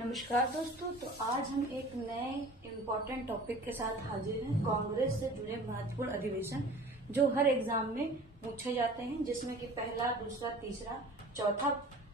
नमस्कार दोस्तों। तो आज हम एक नए इम्पोर्टेंट टॉपिक के साथ हाजिर हैं। कांग्रेस से जुड़े महत्वपूर्ण अधिवेशन जो हर एग्जाम में पूछे जाते हैं, जिसमें कि पहला, दूसरा, तीसरा, चौथा,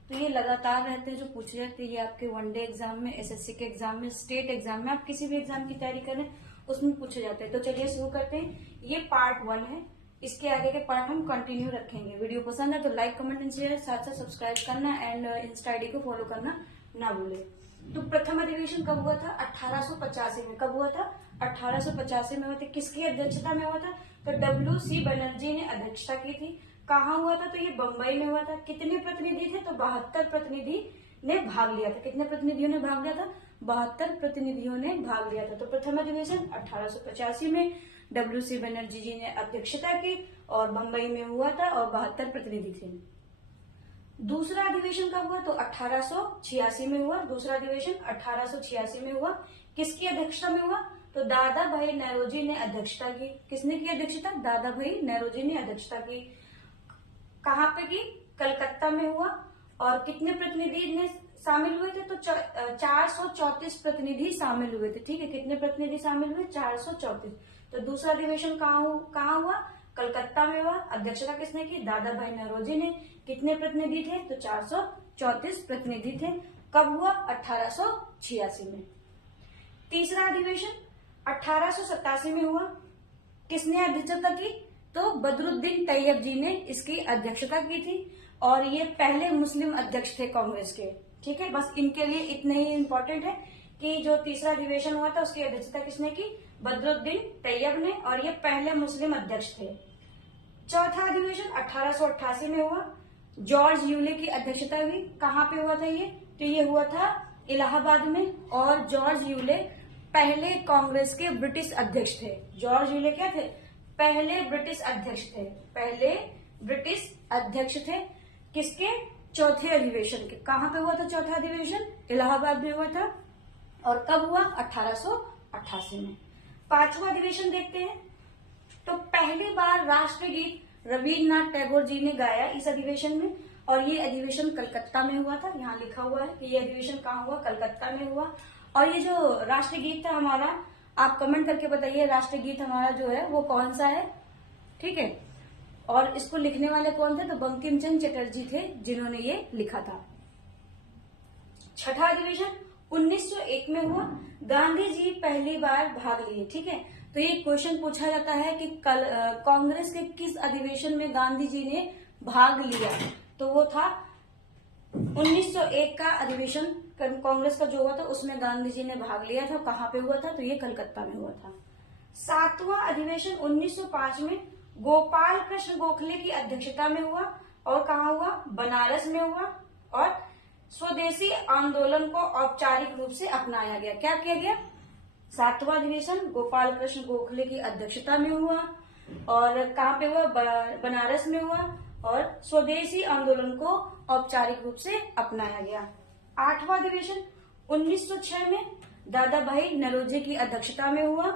तो ये लगातार रहते हैं जो पूछे जाते हैं। ये आपके वनडे एग्जाम में, एसएससी के एग्जाम में, स्टेट एग्जाम में, आप किसी भी एग्जाम की तैयारी करें उसमें पूछे जाते हैं। तो चलिए शुरू करते हैं। ये पार्ट 1 है, इसके आगे के पार्ट हम कंटिन्यू रखेंगे। वीडियो पसंद है तो लाइक, कमेंट एंड शेयर, साथ साथ सब्सक्राइब करना एंड इंस्टा आईडी को फॉलो करना ना भूले। तो प्रथम अधिवेशन कब हुआ था? 1885 में। कब हुआ था? 1885 में हुआ था। किसकी अध्यक्षता में हुआ था? तो WC बनर्जी ने अध्यक्षता की थी। कहाँ हुआ था? तो ये बंबई में हुआ था। कितने प्रतिनिधि थे? तो 72 प्रतिनिधि ने भाग लिया था। कितने प्रतिनिधियों ने भाग लिया था? 72 प्रतिनिधियों ने भाग लिया था। तो प्रथम अधिवेशन 1885 में WC बनर्जी जी ने अध्यक्षता की और बंबई में हुआ था और 72 प्रतिनिधि थे। दूसरा अधिवेशन कब हुआ? तो 1886 में हुआ। दूसरा अधिवेशन 1886 में हुआ। किसकी अध्यक्षता में हुआ? तो दादा भाई नौरोजी ने अध्यक्षता की। किसने की अध्यक्षता? दादा भाई नौरोजी ने अध्यक्षता की। कहाँ पे की? कलकत्ता में हुआ। और कितने प्रतिनिधि ने शामिल हुए थे? तो 434 प्रतिनिधि शामिल हुए थे। ठीक है, कितने प्रतिनिधि शामिल हुए? 434। तो दूसरा अधिवेशन कहाँ हुआ? कलकत्ता में हुआ। अध्यक्षता किसने की? दादा भाई नौरोजी ने। कितने प्रतिनिधि थे? तो 434 प्रतिनिधि थे। कब हुआ? 1886 में। तीसरा अधिवेशन 1887 में हुआ। किसने अध्यक्षता की? तो बदरुद्दीन तैयब जी ने इसकी अध्यक्षता की थी और ये पहले मुस्लिम अध्यक्ष थे कांग्रेस के। ठीक है, बस इनके लिए इतने ही इम्पोर्टेंट है कि जो तीसरा अधिवेशन हुआ था उसकी अध्यक्षता किसने की? बदरुद्दीन तैयब ने, और ये पहले मुस्लिम अध्यक्ष थे। चौथा अधिवेशन 1888 में हुआ। जॉर्ज यूले की अध्यक्षता हुई। कहाँ पे हुआ था ये? तो ये हुआ था इलाहाबाद में। और जॉर्ज यूले पहले कांग्रेस के ब्रिटिश अध्यक्ष थे। जॉर्ज यूले क्या थे? पहले ब्रिटिश अध्यक्ष थे। पहले ब्रिटिश अध्यक्ष थे। किसके? चौथे अधिवेशन के। कहाँ पे हुआ था चौथा अधिवेशन? इलाहाबाद में हुआ था। और कब हुआ? 1888 में। पांचवा अधिवेशन देखते हैं। तो पहली बार राष्ट्रगीत रविन्द्रनाथ टैगोर जी ने गाया इस अधिवेशन में, और ये अधिवेशन कलकत्ता में हुआ था। यहाँ लिखा हुआ है कि ये अधिवेशन कहाँ हुआ? कलकत्ता में हुआ। और ये जो राष्ट्रगीत था हमारा, आप कमेंट करके बताइए राष्ट्रगीत हमारा जो है वो कौन सा है। ठीक है, और इसको लिखने वाले कौन थे? तो बंकिम चंद्र चटर्जी थे जिन्होंने ये लिखा था। छठा अधिवेशन 1901 में हुआ। गांधी जी पहली बार भाग लिए। ठीक है, तो ये क्वेश्चन पूछा जाता है कि कांग्रेस के किस अधिवेशन में गांधी जी ने भाग लिया? तो वो था 1901 का अधिवेशन कांग्रेस का जो हुआ था उसमें गांधी जी ने भाग लिया था। कहाँ पे हुआ था? तो ये कलकत्ता में हुआ था। सातवां अधिवेशन 1905 में गोपाल कृष्ण गोखले की अध्यक्षता में हुआ। और कहाँ हुआ? बनारस में हुआ। और स्वदेशी आंदोलन को औपचारिक रूप से अपनाया गया। क्या किया गया? सातवां अधिवेशन गोपाल कृष्ण गोखले की अध्यक्षता में हुआ। और कहाँ पे हुआ? बनारस में हुआ। और स्वदेशी आंदोलन को औपचारिक रूप से अपनाया गया। आठवां अधिवेशन 1906 में दादा भाई नौरोजी की अध्यक्षता में हुआ।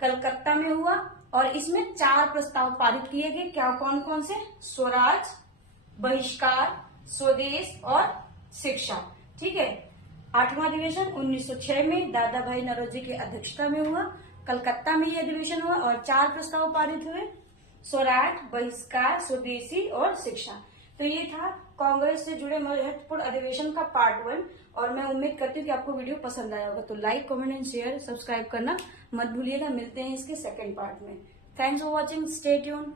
कलकत्ता में हुआ। और इसमें 4 प्रस्ताव पारित किए गए। क्या? कौन कौन से? स्वराज, बहिष्कार, स्वदेश और शिक्षा। ठीक है, आठवां अधिवेशन 1906 में दादा भाई नौरोजी की अध्यक्षता में हुआ। कलकत्ता में ये अधिवेशन हुआ और 4 प्रस्ताव पारित हुए। स्वराज, बहिष्कार, स्वदेशी और शिक्षा। तो ये था कांग्रेस से जुड़े महत्वपूर्ण अधिवेशन का पार्ट 1। और मैं उम्मीद करती हूँ कि आपको वीडियो पसंद आया होगा। तो like, comment and share, subscribe करना मत भूलिएगा। मिलते हैं इसके सेकंड पार्ट में। Thanks for watching, stay tuned.